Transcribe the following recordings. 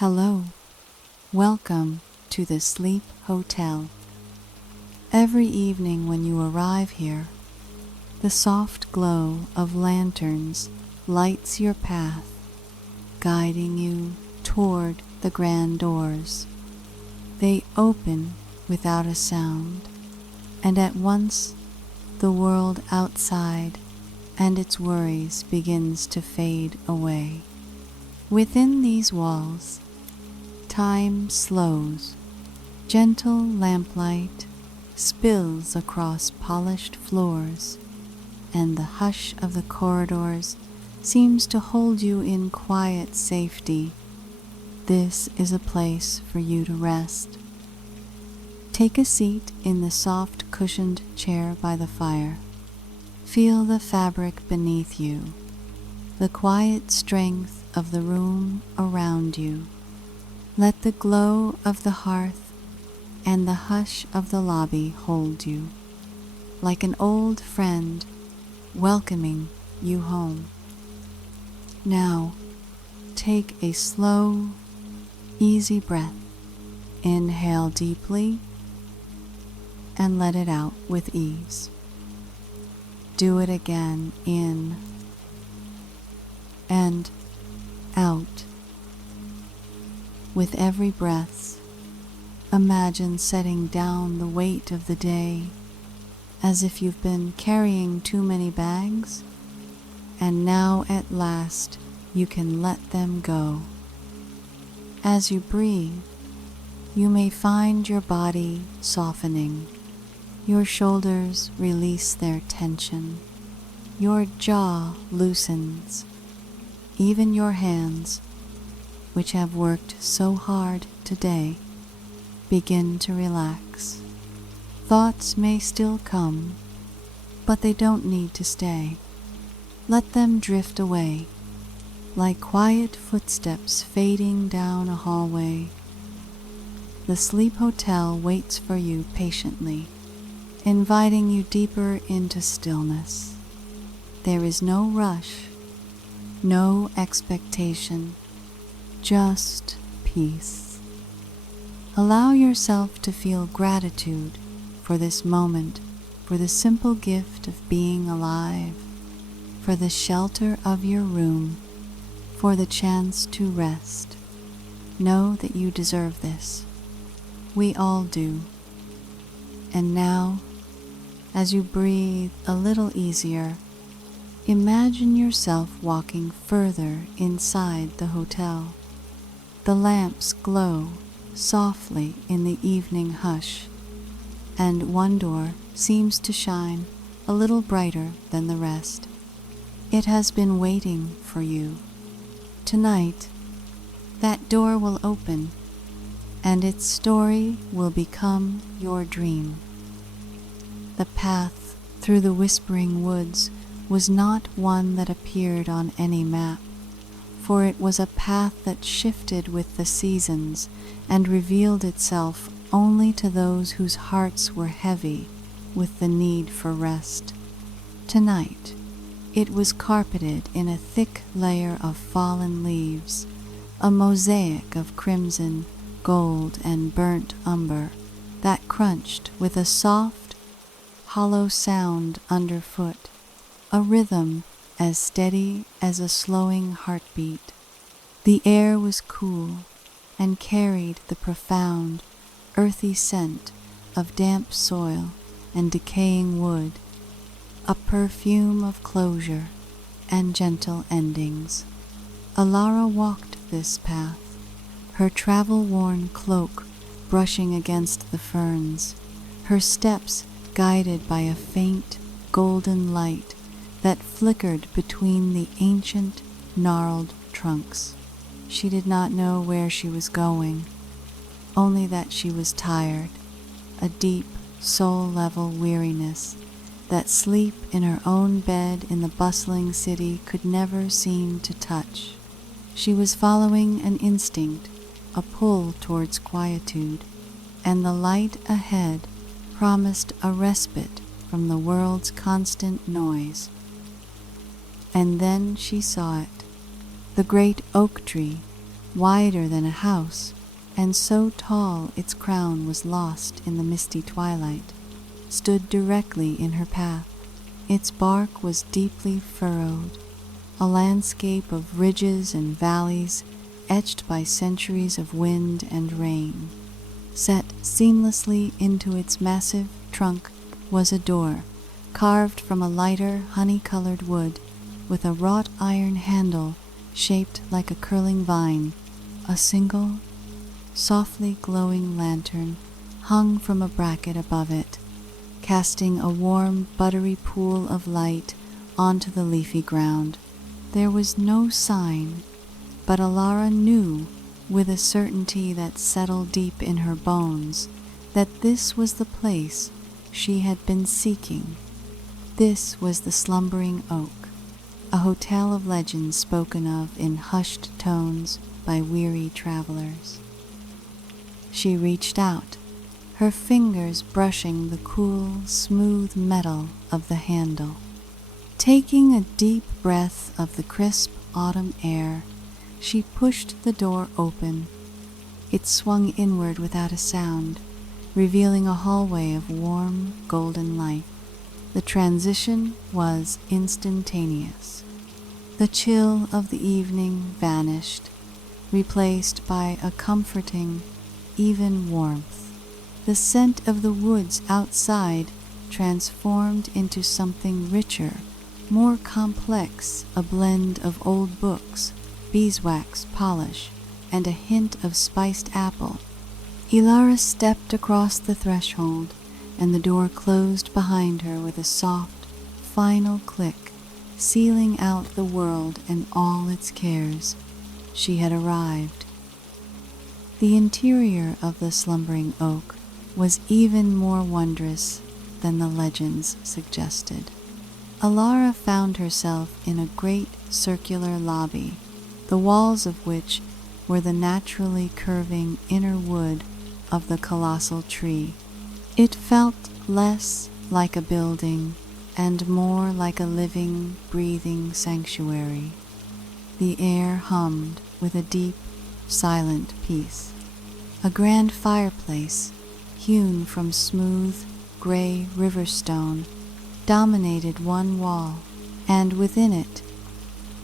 Hello, welcome to the Sleep Hotel. Every evening when you arrive here, the soft glow of lanterns lights your path, guiding you toward the grand doors. They open without a sound, and at once the world outside and its worries begins to fade away. Within these walls, time slows. Gentle lamplight spills across polished floors, and the hush of the corridors seems to hold you in quiet safety. This is a place for you to rest. Take a seat in the soft cushioned chair by the fire. Feel the fabric beneath you, the quiet strength of the room around you. Let the glow of the hearth and the hush of the lobby hold you, like an old friend welcoming you home. Now, take a slow, easy breath. Inhale deeply and let it out with ease. Do it again, in and out. With every breath, imagine setting down the weight of the day as if you've been carrying too many bags, and now at last you can let them go. As you breathe, you may find your body softening. Your shoulders release their tension. Your jaw loosens. Even your hands, which have worked so hard today, begin to relax. Thoughts may still come, but they don't need to stay. Let them drift away, like quiet footsteps fading down a hallway. The Sleep Hotel waits for you patiently, inviting you deeper into stillness. There is no rush, no expectation, just peace. Allow yourself to feel gratitude for this moment, for the simple gift of being alive, for the shelter of your room, for the chance to rest. Know that you deserve this. We all do. And now, as you breathe a little easier, imagine yourself walking further inside the hotel. The lamps glow softly in the evening hush, and one door seems to shine a little brighter than the rest. It has been waiting for you. Tonight, that door will open, and its story will become your dream. The path through the whispering woods was not one that appeared on any map, for it was a path that shifted with the seasons and revealed itself only to those whose hearts were heavy with the need for rest. Tonight, it was carpeted in a thick layer of fallen leaves, a mosaic of crimson, gold, and burnt umber that crunched with a soft, hollow sound underfoot, a rhythm as steady as a slowing heartbeat. The air was cool and carried the profound, earthy scent of damp soil and decaying wood, a perfume of closure and gentle endings. Alara walked this path, her travel-worn cloak brushing against the ferns, her steps guided by a faint, golden light that flickered between the ancient, gnarled trunks. She did not know where she was going, only that she was tired, a deep, soul-level weariness that sleep in her own bed in the bustling city could never seem to touch. She was following an instinct, a pull towards quietude, and the light ahead promised a respite from the world's constant noise. And then she saw it, the great oak tree wider than a house, and so tall its crown was lost in the misty twilight, stood directly in her path. Its bark was deeply furrowed, a landscape of ridges and valleys etched by centuries of wind and rain. Set seamlessly into its massive trunk was a door, carved from a lighter honey-colored wood, with a wrought iron handle shaped like a curling vine. A single, softly glowing lantern hung from a bracket above it, casting a warm, buttery pool of light onto the leafy ground. There was no sign, but Alara knew with a certainty that settled deep in her bones that this was the place she had been seeking. This was the Slumbering Oak, a hotel of legends spoken of in hushed tones by weary travelers. She reached out, her fingers brushing the cool, smooth metal of the handle. Taking a deep breath of the crisp autumn air, she pushed the door open. It swung inward without a sound, revealing a hallway of warm, golden light. The transition was instantaneous. The chill of the evening vanished, replaced by a comforting, even warmth. The scent of the woods outside transformed into something richer, more complex, a blend of old books, beeswax polish, and a hint of spiced apple. Alara stepped across the threshold, and the door closed behind her with a soft, final click, sealing out the world and all its cares. She had arrived. The interior of the Slumbering Oak was even more wondrous than the legends suggested. Alara found herself in a great circular lobby, the walls of which were the naturally curving inner wood of the colossal tree. It felt less like a building and more like a living, breathing sanctuary. The air hummed with a deep, silent peace. A grand fireplace, hewn from smooth, gray river stone, dominated one wall, and within it,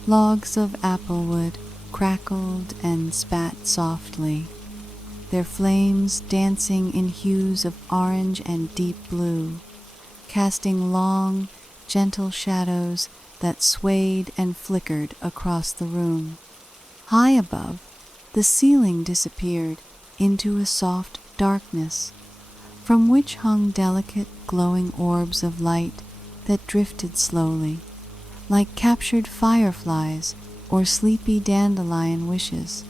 logs of applewood crackled and spat softly, their flames dancing in hues of orange and deep blue, casting long, gentle shadows that swayed and flickered across the room. High above, the ceiling disappeared into a soft darkness, from which hung delicate, glowing orbs of light that drifted slowly, like captured fireflies or sleepy dandelion wishes,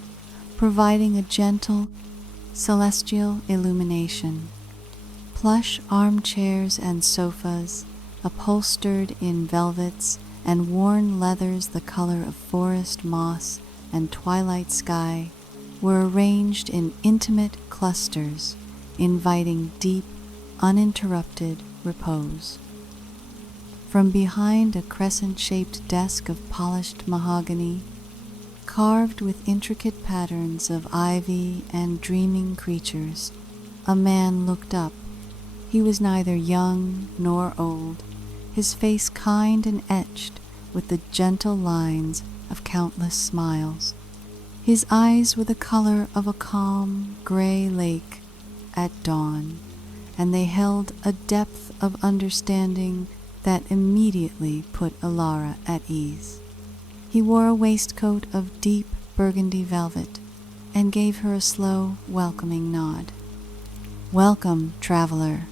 providing a gentle, celestial illumination. Plush armchairs and sofas, upholstered in velvets and worn leathers the color of forest moss and twilight sky, were arranged in intimate clusters, inviting deep, uninterrupted repose. From behind a crescent-shaped desk of polished mahogany, carved with intricate patterns of ivy and dreaming creatures, a man looked up. He was neither young nor old, his face kind and etched with the gentle lines of countless smiles. His eyes were the color of a calm, gray lake at dawn, and they held a depth of understanding that immediately put Alara at ease. He wore a waistcoat of deep burgundy velvet and gave her a slow, welcoming nod. "Welcome, traveler,"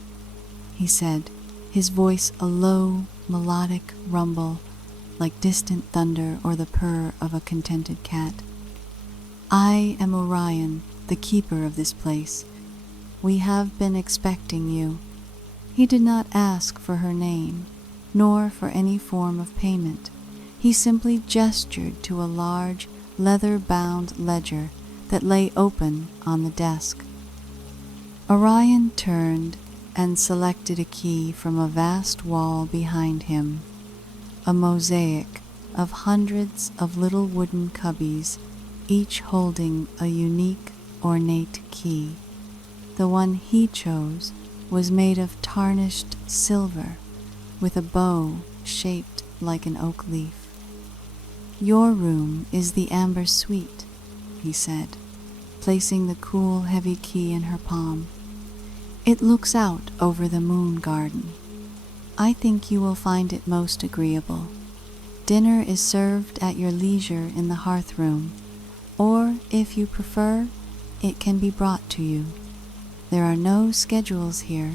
he said, his voice a low, melodic rumble like distant thunder or the purr of a contented cat. "I am Orion, the keeper of this place. We have been expecting you." He did not ask for her name, nor for any form of payment. He simply gestured to a large, leather-bound ledger that lay open on the desk. Orion turned and selected a key from a vast wall behind him, a mosaic of hundreds of little wooden cubbies each holding a unique, ornate key. The one he chose was made of tarnished silver with a bow shaped like an oak leaf. "Your room is the amber suite," he said, placing the cool, heavy key in her palm. "It looks out over the moon garden. I think you will find it most agreeable. Dinner is served at your leisure in the hearth room, or, if you prefer, it can be brought to you. There are no schedules here,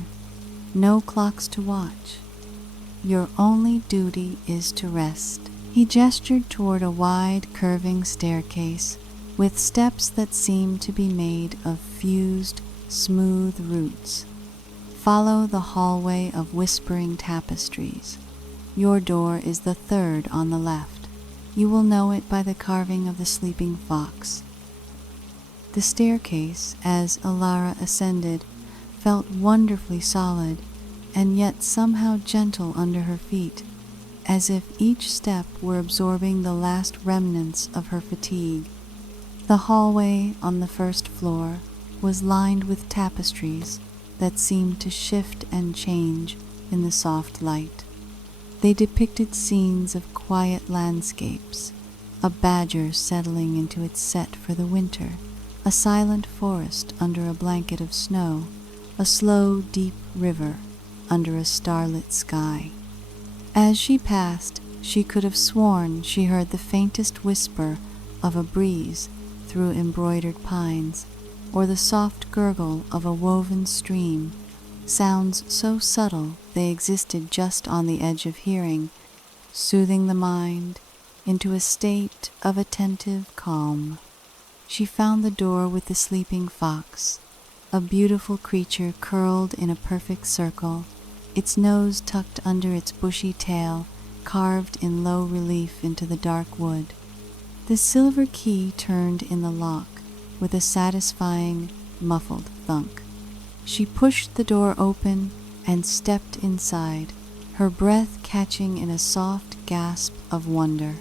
no clocks to watch. Your only duty is to rest." He gestured toward a wide, curving staircase with steps that seemed to be made of fused, smooth roots. "Follow the hallway of whispering tapestries. Your door is the third on the left. You will know it by the carving of the sleeping fox." The staircase, as Ilara ascended, felt wonderfully solid and yet somehow gentle under her feet, as if each step were absorbing the last remnants of her fatigue. The hallway on the first floor was lined with tapestries that seemed to shift and change in the soft light. They depicted scenes of quiet landscapes, a badger settling into its set for the winter, a silent forest under a blanket of snow, a slow, deep river under a starlit sky. As she passed, she could have sworn she heard the faintest whisper of a breeze through embroidered pines, or the soft gurgle of a woven stream, sounds so subtle they existed just on the edge of hearing, soothing the mind into a state of attentive calm. She found the door with the sleeping fox, a beautiful creature curled in a perfect circle, its nose tucked under its bushy tail, carved in low relief into the dark wood. The silver key turned in the lock with a satisfying, muffled thunk. She pushed the door open and stepped inside, her breath catching in a soft gasp of wonder.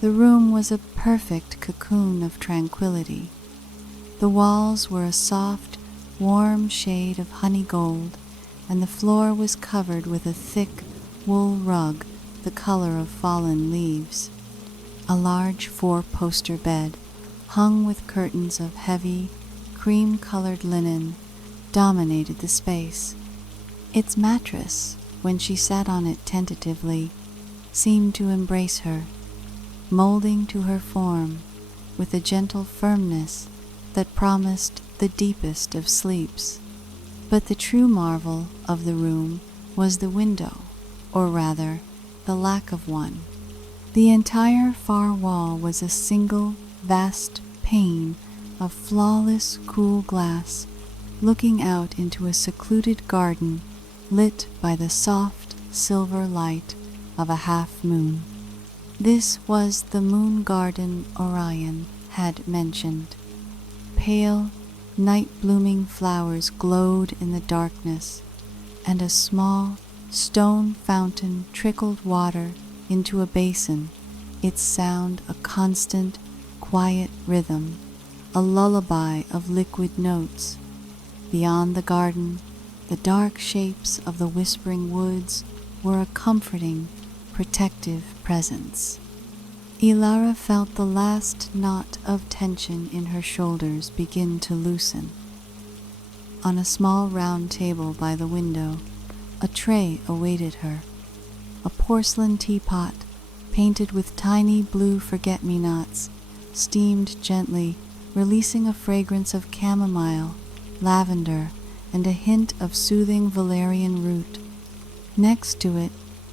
The room was a perfect cocoon of tranquility. The walls were a soft, warm shade of honey gold, and the floor was covered with a thick wool rug the color of fallen leaves. A large 4-poster bed, hung with curtains of heavy, cream-colored linen, dominated the space. Its mattress, when she sat on it tentatively, seemed to embrace her, molding to her form with a gentle firmness that promised the deepest of sleeps. But the true marvel of the room was the window, or rather, the lack of one. The entire far wall was a single, vast pane of flawless, cool glass, looking out into a secluded garden lit by the soft, silver light of a half-moon. This was the moon garden Orion had mentioned. Pale, night-blooming flowers glowed in the darkness, and a small stone fountain trickled water into a basin, its sound a constant, quiet rhythm, a lullaby of liquid notes. Beyond the garden, the dark shapes of the whispering woods were a comforting, protective presence. Ilara felt the last knot of tension in her shoulders begin to loosen. On a small round table by the window, a tray awaited her. A porcelain teapot, painted with tiny blue forget-me-nots, steamed gently, releasing a fragrance of chamomile, lavender, and a hint of soothing valerian root. Next to it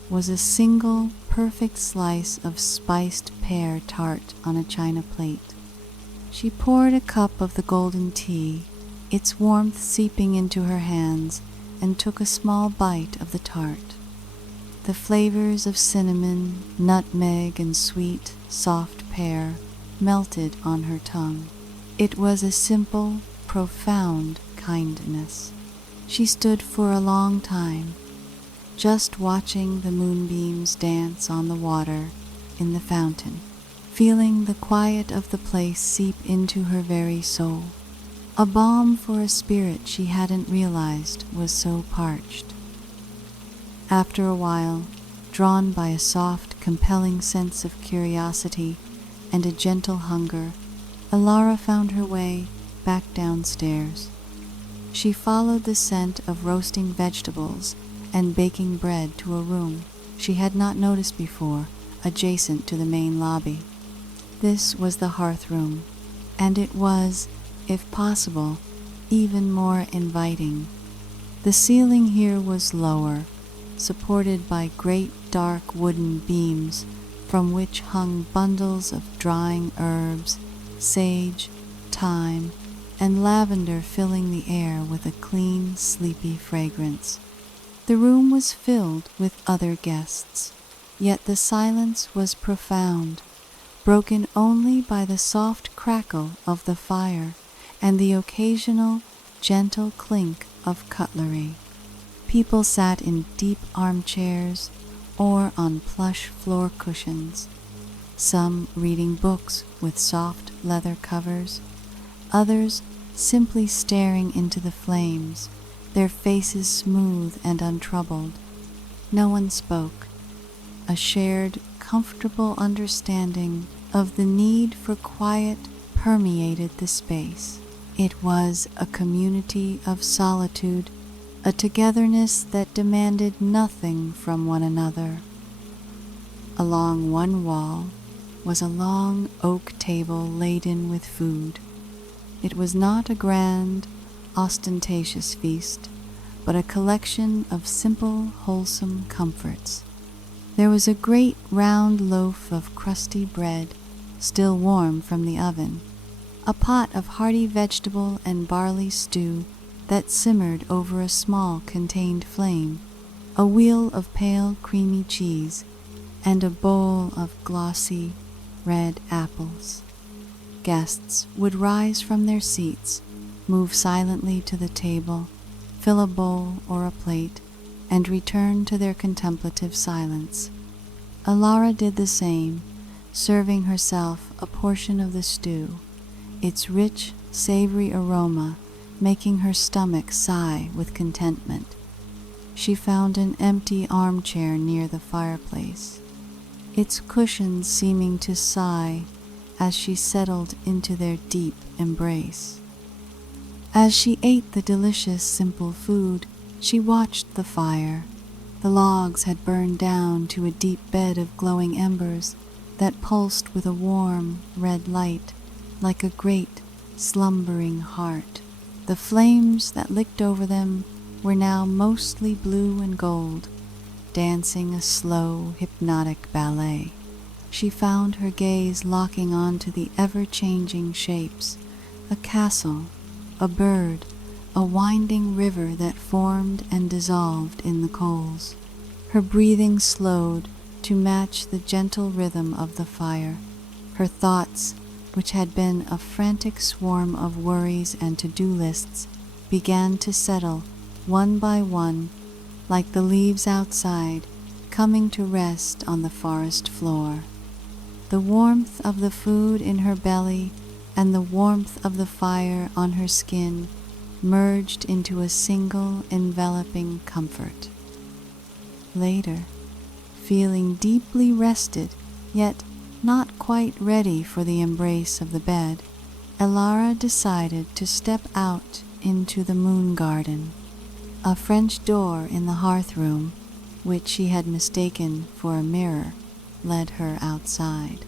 was a single, perfect slice of spiced pear tart on a china plate. She poured a cup of the golden tea, its warmth seeping into her hands, and took a small bite of the tart. The flavors of cinnamon, nutmeg, and sweet, soft pear melted on her tongue. It was a simple, profound kindness. She stood for a long time, just watching the moonbeams dance on the water in the fountain. feeling the quiet of the place seep into her very soul. A balm for a spirit she hadn't realized was so parched. After a while, drawn by a soft, compelling sense of curiosity and a gentle hunger, Alara found her way back downstairs. She followed the scent of roasting vegetables and baking bread to a room she had not noticed before, adjacent to the main lobby. This was the hearth room, and it was, if possible, even more inviting. The ceiling here was lower, supported by great dark wooden beams from which hung bundles of drying herbs, sage, thyme, and lavender, filling the air with a clean, sleepy fragrance. The room was filled with other guests, yet the silence was profound, broken only by the soft crackle of the fire and the occasional, gentle clink of cutlery. People sat in deep armchairs or on plush floor cushions, some reading books with soft leather covers, others simply staring into the flames, their faces smooth and untroubled. No one spoke. A shared, comfortable understanding of the need for quiet permeated the space. It was a community of solitude, a togetherness that demanded nothing from one another. Along one wall was a long oak table laden with food. It was not a grand, ostentatious feast, but a collection of simple, wholesome comforts. There was a great round loaf of crusty bread, still warm from the oven, a pot of hearty vegetable and barley stew that simmered over a small contained flame, a wheel of pale creamy cheese, and a bowl of glossy red apples. Guests would rise from their seats, move silently to the table, fill a bowl or a plate, and return to their contemplative silence. Alara did the same, serving herself a portion of the stew, its rich, savory aroma making her stomach sigh with contentment. She found an empty armchair near the fireplace, its cushions seeming to sigh as she settled into their deep embrace. As she ate the delicious, simple food, she watched the fire. The logs had burned down to a deep bed of glowing embers that pulsed with a warm, red light, like a great, slumbering heart. The flames that licked over them were now mostly blue and gold, dancing a slow, hypnotic ballet. She found her gaze locking onto the ever-changing shapes, a castle, a bird, a winding river that formed and dissolved in the coals. Her breathing slowed to match the gentle rhythm of the fire. Her thoughts, which had been a frantic swarm of worries and to-do lists, began to settle one by one, like the leaves outside, coming to rest on the forest floor. The warmth of the food in her belly and the warmth of the fire on her skin merged into a single enveloping comfort. Later, feeling deeply rested, yet not quite ready for the embrace of the bed, Alara decided to step out into the moon garden. A French door in the hearth room, which she had mistaken for a mirror, led her outside.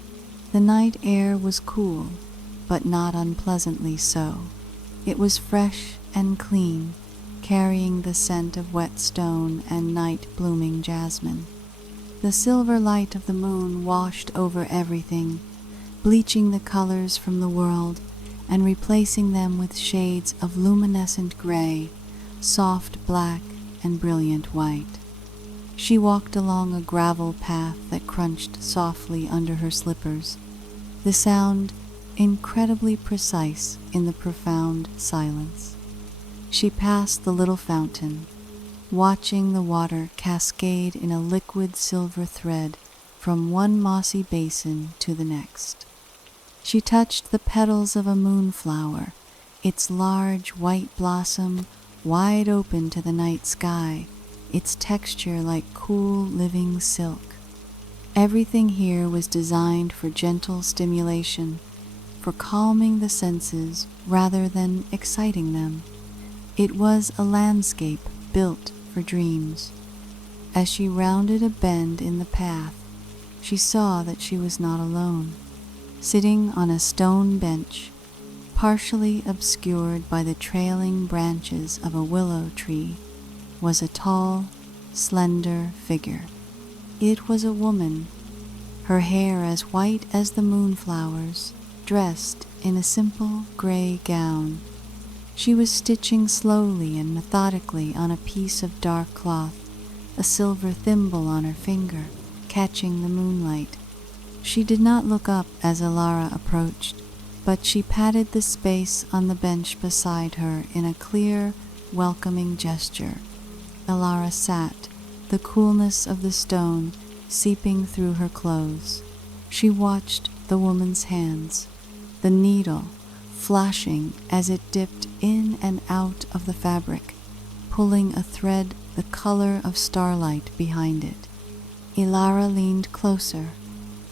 The night air was cool, but not unpleasantly so. It was fresh and clean, carrying the scent of wet stone and night-blooming jasmine. The silver light of the moon washed over everything, bleaching the colors from the world and replacing them with shades of luminescent gray, soft black, and brilliant white. She walked along a gravel path that crunched softly under her slippers, the sound incredibly precise in the profound silence. She passed the little fountain, watching the water cascade in a liquid silver thread from one mossy basin to the next. She touched the petals of a moonflower, its large white blossom wide open to the night sky, its texture like cool living silk. Everything here was designed for gentle stimulation, for calming the senses rather than exciting them. It was a landscape built for dreams. As she rounded a bend in the path, she saw that she was not alone. Sitting on a stone bench, partially obscured by the trailing branches of a willow tree, was a tall, slender figure. It was a woman, her hair as white as the moonflowers, dressed in a simple gray gown. She was stitching slowly and methodically on a piece of dark cloth, a silver thimble on her finger, catching the moonlight. She did not look up as Elara approached, but she patted the space on the bench beside her in a clear, welcoming gesture. Elara sat, the coolness of the stone seeping through her clothes. She watched the woman's hands, the needle flashing as it dipped in and out of the fabric, pulling a thread the color of starlight behind it. Elara leaned closer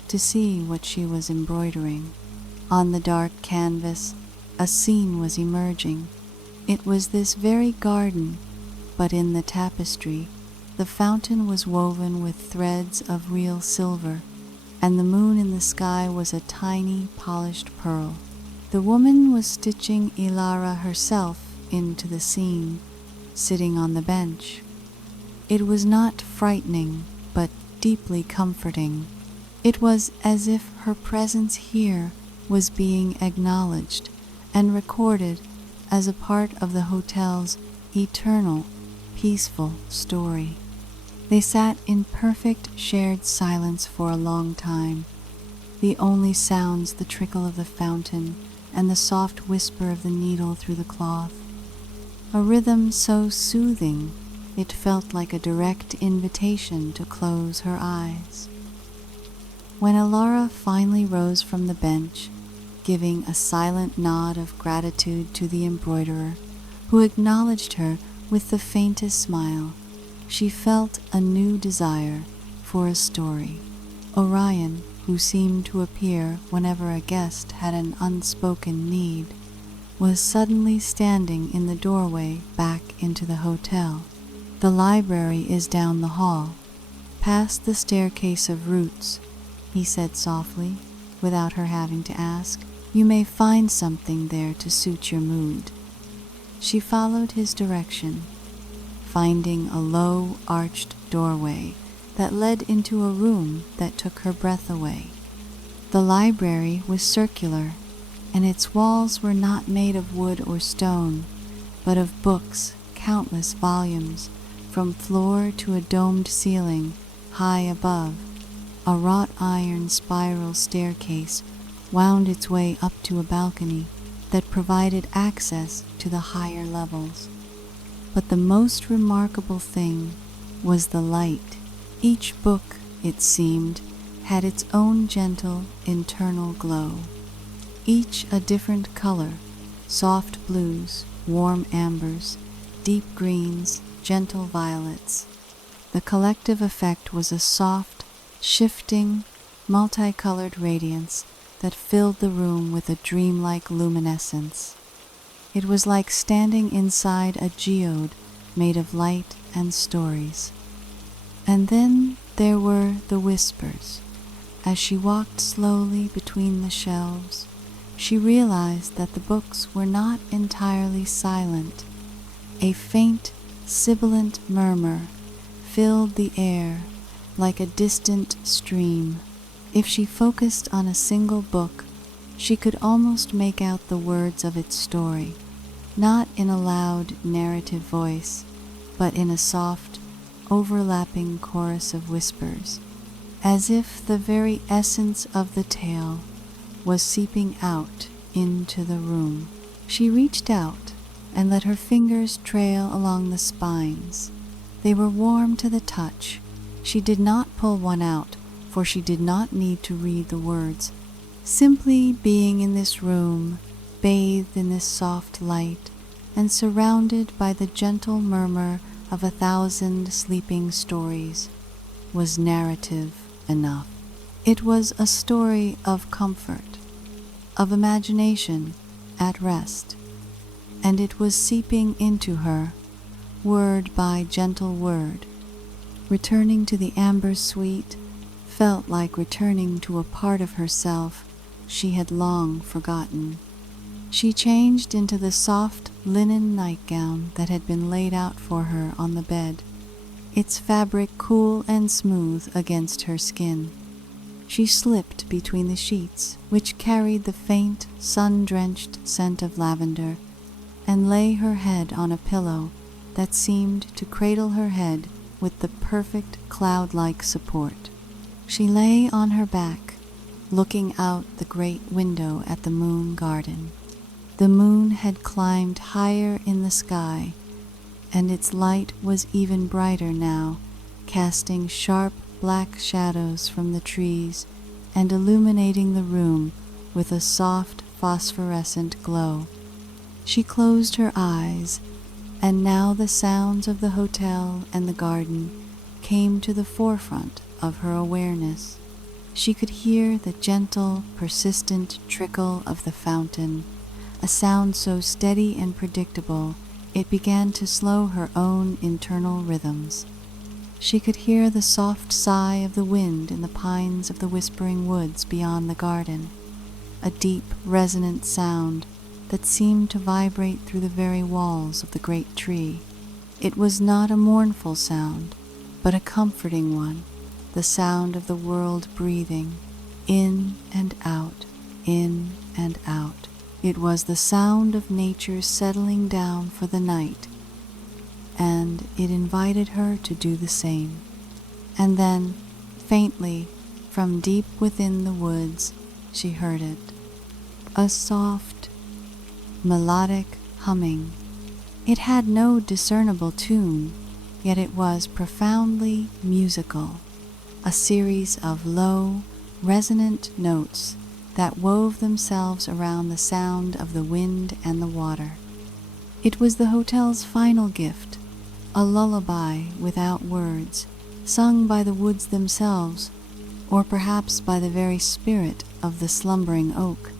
to see what she was embroidering. On the dark canvas, a scene was emerging. It was this very garden, but in the tapestry, the fountain was woven with threads of real silver, and the moon in the sky was a tiny, polished pearl. The woman was stitching Elara herself into the scene, sitting on the bench. It was not frightening, but deeply comforting. It was as if her presence here was being acknowledged and recorded as a part of the hotel's eternal, peaceful story. They sat in perfect shared silence for a long time, the only sounds the trickle of the fountain and the soft whisper of the needle through the cloth, a rhythm so soothing it felt like a direct invitation to close her eyes. When Elara finally rose from the bench, giving a silent nod of gratitude to the embroiderer, who acknowledged her with the faintest smile, she felt a new desire for a story. Orion, who seemed to appear whenever a guest had an unspoken need, was suddenly standing in the doorway back into the hotel. "The library is down the hall, past the staircase of roots," he said softly, without her having to ask. "You may find something there to suit your mood." She followed his direction, finding a low, arched doorway that led into a room that took her breath away. The library was circular, and its walls were not made of wood or stone, but of books, countless volumes, from floor to a domed ceiling high above. A wrought iron spiral staircase wound its way up to a balcony that provided access to the higher levels. But the most remarkable thing was the light. Each book, it seemed, had its own gentle internal glow, each a different color: soft blues, warm ambers, deep greens, gentle violets. The collective effect was a soft, shifting, multicolored radiance that filled the room with a dreamlike luminescence. It was like standing inside a geode made of light and stories. And then there were the whispers. As she walked slowly between the shelves, she realized that the books were not entirely silent. A faint, sibilant murmur filled the air like a distant stream. If she focused on a single book, she could almost make out the words of its story, not in a loud narrative voice, but in a soft, overlapping chorus of whispers, as if the very essence of the tale was seeping out into the room. She reached out and let her fingers trail along the spines. They were warm to the touch. She did not pull one out, for she did not need to read the words. Simply being in this room, bathed in this soft light, and surrounded by the gentle murmur of 1,000 sleeping stories, was narrative enough. It was a story of comfort, of imagination at rest, and it was seeping into her, word by gentle word. Returning to the amber suite felt like returning to a part of herself she had long forgotten. She changed into the soft linen nightgown that had been laid out for her on the bed, its fabric cool and smooth against her skin. She slipped between the sheets, which carried the faint, sun-drenched scent of lavender, and lay her head on a pillow that seemed to cradle her head with the perfect cloud-like support. She lay on her back, looking out the great window at the moon garden. The moon had climbed higher in the sky, and its light was even brighter now, casting sharp black shadows from the trees and illuminating the room with a soft phosphorescent glow. She closed her eyes, and now the sounds of the hotel and the garden came to the forefront of her awareness. She could hear the gentle, persistent trickle of the fountain, a sound so steady and predictable it began to slow her own internal rhythms. She could hear the soft sigh of the wind in the pines of the whispering woods beyond the garden, a deep, resonant sound that seemed to vibrate through the very walls of the great tree. It was not a mournful sound, but a comforting one, the sound of the world breathing, in and out, in and out. It was the sound of nature settling down for the night, and it invited her to do the same. And then, faintly, from deep within the woods, she heard it, a soft, melodic humming. It had no discernible tune, yet it was profoundly musical, a series of low, resonant notes that wove themselves around the sound of the wind and the water. It was the hotel's final gift, a lullaby without words, sung by the woods themselves, or perhaps by the very spirit of the slumbering oak.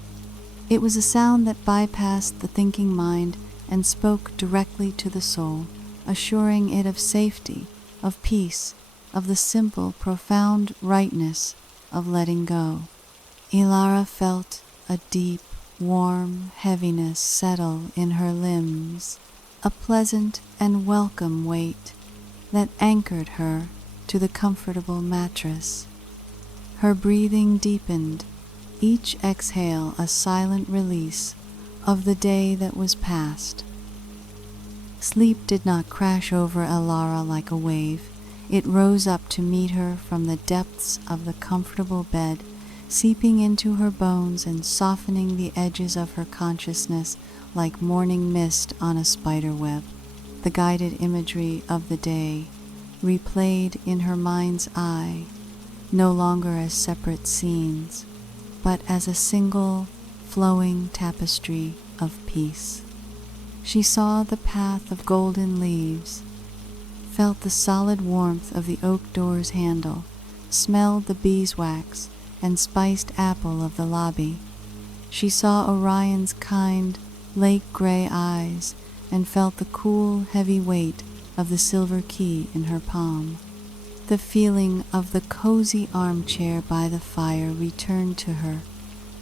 It was a sound that bypassed the thinking mind and spoke directly to the soul, assuring it of safety, of peace, of the simple, profound rightness of letting go. Ilara felt a deep, warm heaviness settle in her limbs, a pleasant and welcome weight that anchored her to the comfortable mattress. Her breathing deepened, each exhale a silent release of the day that was past. Sleep did not crash over Ilara like a wave. It rose up to meet her from the depths of the comfortable bed, seeping into her bones and softening the edges of her consciousness like morning mist on a spider web. The guided imagery of the day replayed in her mind's eye, no longer as separate scenes, but as a single, flowing tapestry of peace. She saw the path of golden leaves, felt the solid warmth of the oak door's handle, smelled the beeswax and spiced apple of the lobby. She saw Orion's kind, lake-gray eyes and felt the cool, heavy weight of the silver key in her palm. The feeling of the cozy armchair by the fire returned to her,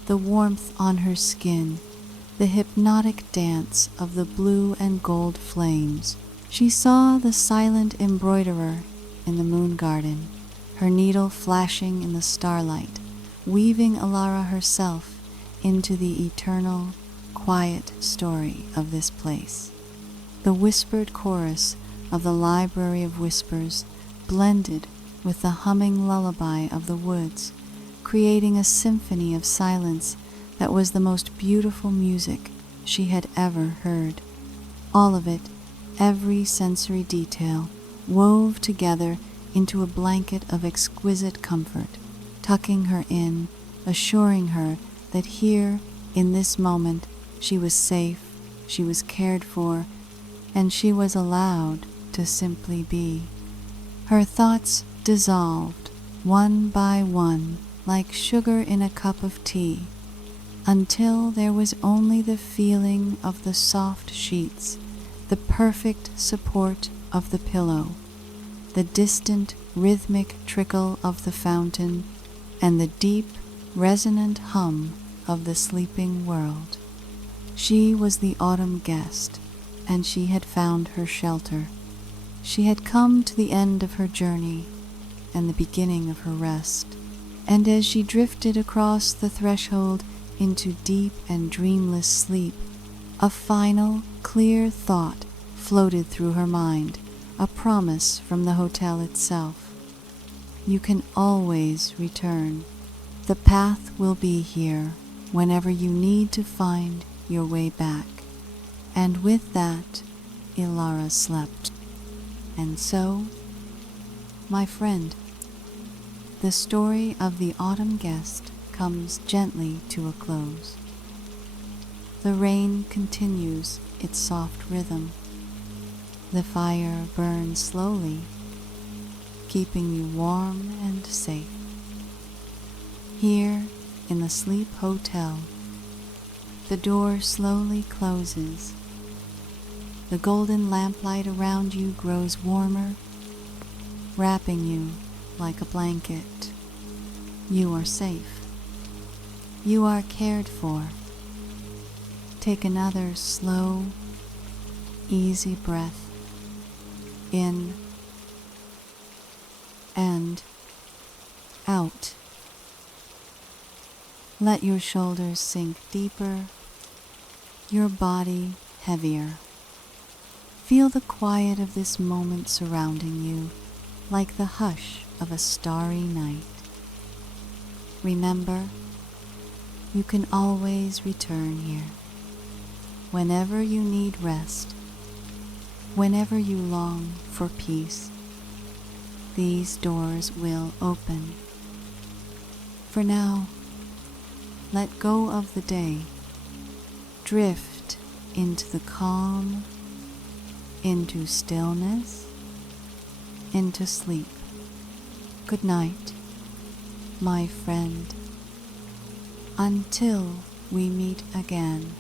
the warmth on her skin, the hypnotic dance of the blue and gold flames. She saw the silent embroiderer in the moon garden, her needle flashing in the starlight, weaving Ilara herself into the eternal, quiet story of this place. The whispered chorus of the Library of Whispers blended with the humming lullaby of the woods, creating a symphony of silence that was the most beautiful music she had ever heard. All of it, every sensory detail, wove together into a blanket of exquisite comfort. tucking her in, assuring her that here, in this moment, she was safe, she was cared for, and she was allowed to simply be. Her thoughts dissolved, one by one, like sugar in a cup of tea, until there was only the feeling of the soft sheets, the perfect support of the pillow, the distant rhythmic trickle of the fountain, and the deep, resonant hum of the sleeping world. She was the autumn guest, and she had found her shelter. She had come to the end of her journey and the beginning of her rest, and as she drifted across the threshold into deep and dreamless sleep, a final, clear thought floated through her mind, a promise from the hotel itself. You can always return. The path will be here whenever you need to find your way back. And with that, Ilara slept. And so, my friend, the story of the autumn guest comes gently to a close. The rain continues its soft rhythm. The fire burns slowly, keeping you warm and safe. Here in the Sleep Hotel, the door slowly closes. The golden lamplight around you grows warmer, wrapping you like a blanket. You are safe. You are cared for. Take another slow, easy breath in and out. Let your shoulders sink deeper, your body heavier. Feel the quiet of this moment surrounding you, like the hush of a starry night. Remember, you can always return here. Whenever you need rest, whenever you long for peace, these doors will open. For now, let go of the day. Drift into the calm, into stillness, into sleep. Good night, my friend. Until we meet again.